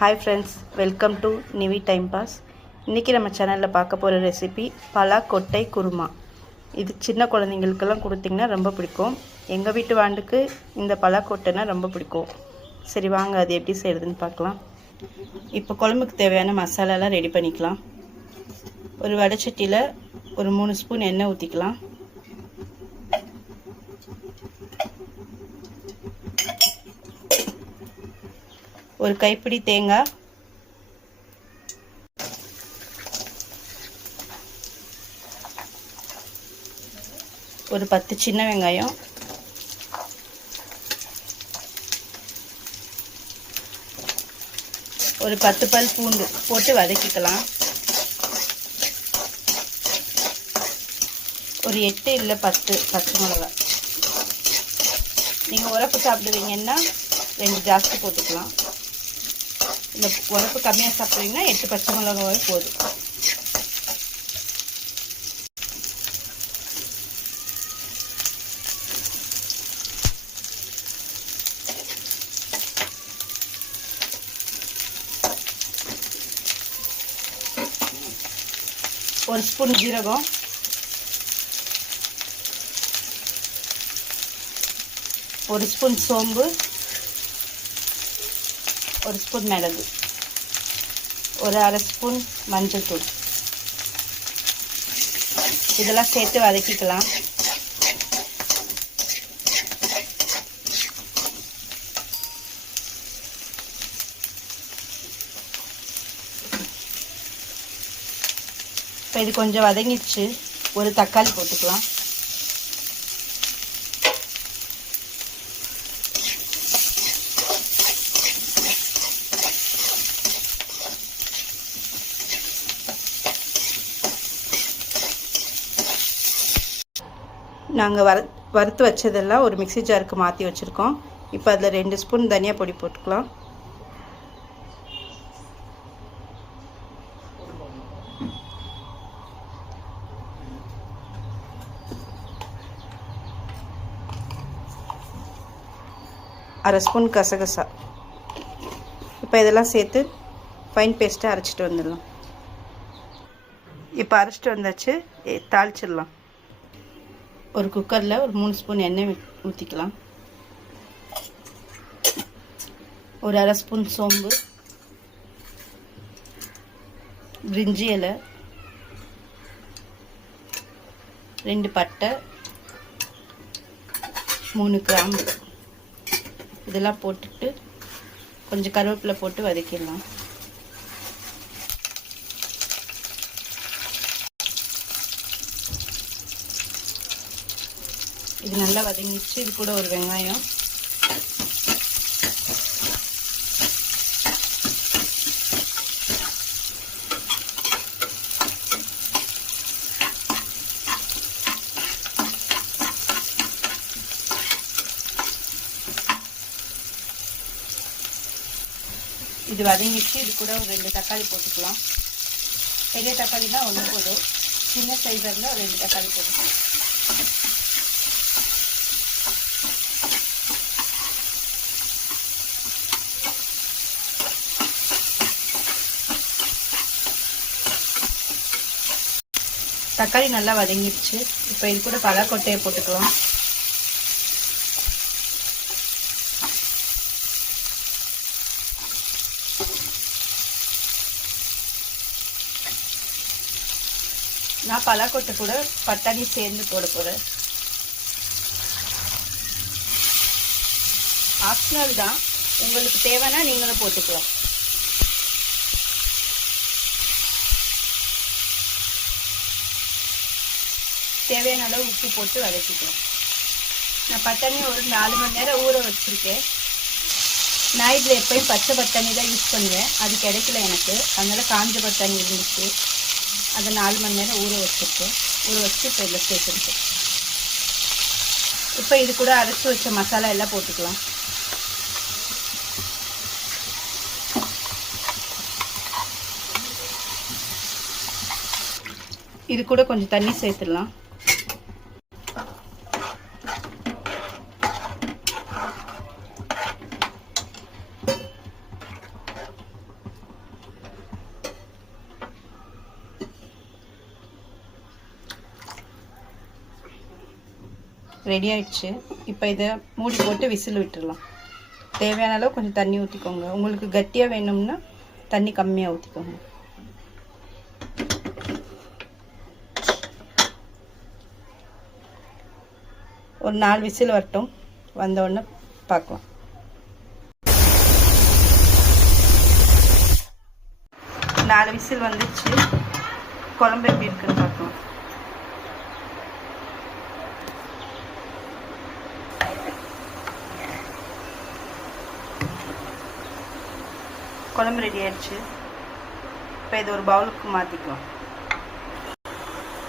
Hi friends, welcome to Nivi time pass. இன்றைக்கி நம்ம சேனலில் பார்க்க போகிற ரெசிபி பலாக்கொட்டை குருமா. இது சின்ன குழந்தைங்களுக்கெல்லாம் கொடுத்திங்கன்னா ரொம்ப பிடிக்கும். எங்கள் வீட்டு வாண்டுக்கு இந்த பலாக்கொட்டைனா ரொம்ப பிடிக்கும். சரி வாங்க, அது எப்படி செய்கிறதுன்னு பார்க்கலாம். இப்போ குழம்புக்கு தேவையான மசாலாலாம் ரெடி பண்ணிக்கலாம். ஒரு வடைச்சட்டியில் ஒரு 3 ஸ்பூன் எண்ணெய் ஊற்றிக்கலாம். ஒரு கைப்பிடி தேங்காய், ஒரு 10 சின்ன வெங்காயம், ஒரு 10 பல் பூண்டு போட்டு வதக்கிக்கலாம். ஒரு 8 இல்லை 10 பச்சை மிளகாய். நீங்கள் உரப்பு சாப்பிடுவீங்கன்னா 2 ஜாஸ்தி போட்டுக்கலாம். இல்லை உரப்பு கம்மியாக சாப்பிடுவீங்கன்னா 8 பச்சை மிளகாய் போதும். ஒரு ஸ்பூன் ஜீரகம், ஒரு ஸ்பூன் சோம்பு, ஒரு ஸ்பூன் மிளகு, ஒரு அரை ஸ்பூன் மஞ்சள் தூள், இதெல்லாம் சேர்த்து வதக்கிக்கலாம். இப்போ இது கொஞ்சம் வதங்கிடுச்சு. ஒரு தக்காளி போட்டுக்கலாம். நாங்கள் வறுத்து வச்சதெல்லாம் ஒரு மிக்ஸி ஜாருக்கு மாற்றி வச்சுருக்கோம். இப்போ அதில் 2 ஸ்பூன் தனியா பொடி போட்டுக்கலாம். அரை ஸ்பூன் கசகசா. இப்போ இதெல்லாம் சேர்த்து ஃபைன் பேஸ்ட்டாக அரைச்சிட்டு வந்துடலாம். இப்போ அரைச்சிட்டு வந்தாச்சு, தாளிச்சிடலாம். ஒரு குக்கரில் ஒரு 3 ஸ்பூன் எண்ணெய் ஊற்றிக்கலாம். ஒரு அரை ஸ்பூன் சோம்பு, பிரிஞ்சி இலை, 2 பட்டை, 3 கிராம்பு, இதெல்லாம் போட்டுட்டு கொஞ்சம் கருவேப்பிலை போட்டு வதக்கிடலாம். இது நல்லா வதங்கிச்சு. இது கூட ஒரு வெங்காயம், இது வதங்கிச்சு. இது கூட ஒரு 2 தக்காளி போட்டுக்கலாம். பெரிய தக்காளி தான் 1 போதும். சின்ன சைஸாக இருந்தால் ஒரு 2 தக்காளி போட்டுக்கலாம். தக்காளி நல்லா வதங்கிடுச்சு. இப்போ இது கூட பலாக்கொட்டையை போட்டுக்கலாம். நான் பலாக்கொட்டை கூட பட்டாணி சேர்ந்து போட போகிறேன். ஆப்ஷனல் தான், உங்களுக்கு தேவைன்னா நீங்களும் போட்டுக்கலாம். தேவையான அளவு உப்பு போட்டு வதக்கிக்கலாம். நான் பட்டாணி ஒரு 4 மணி நேரம் ஊற வச்சுருக்கேன். நான் இதில் எப்போயும் பச்சை பட்டாணி தான் யூஸ் பண்ணுவேன். அது கிடைக்கல எனக்கு, அதனால் காஞ்ச பட்டாணி இருந்துச்சு. அதை 4 மணி நேரம் ஊற வச்சுருக்கேன். ஊற வச்சு இப்போ இதில் சேர்த்துருக்கேன். இப்போ இது கூட அரைச்சி வச்ச மசாலா எல்லாம் போட்டுக்கலாம். இது கூட கொஞ்சம் தண்ணி சேர்த்துடலாம். ரெடி ஆயிடுச்சு. இப்போ இதை மூடி போட்டு விசில் விட்டுடலாம். தேவையான அளவு கொஞ்சம் தண்ணி ஊற்றிக்கோங்க. உங்களுக்கு கட்டியாக வேணும்னா தண்ணி கம்மியாக ஊற்றிக்கோங்க. ஒரு 4 விசில் வரட்டும். வந்தோடனே பார்க்கலாம். நாலு விசில் வந்துச்சு. குழம்பு எப்படி இருக்குன்னு பார்க்கலாம். குழம்பு ரெடி ஆயிடுச்சு. இப்போ இது ஒரு பவுலுக்கு மாற்றிக்கலாம்.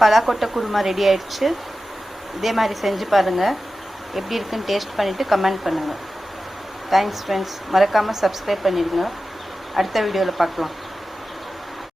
பலாக்கொட்டை குருமா ரெடி ஆயிடுச்சு. இதே மாதிரி செஞ்சு பாருங்கள். எப்படி இருக்குன்னு டேஸ்ட் பண்ணிவிட்டு கமெண்ட் பண்ணுங்கள். Thanks friends. மறக்காமல் சப்ஸ்கிரைப் பண்ணிடுங்க. அடுத்த வீடியோவில் பார்க்கலாம்.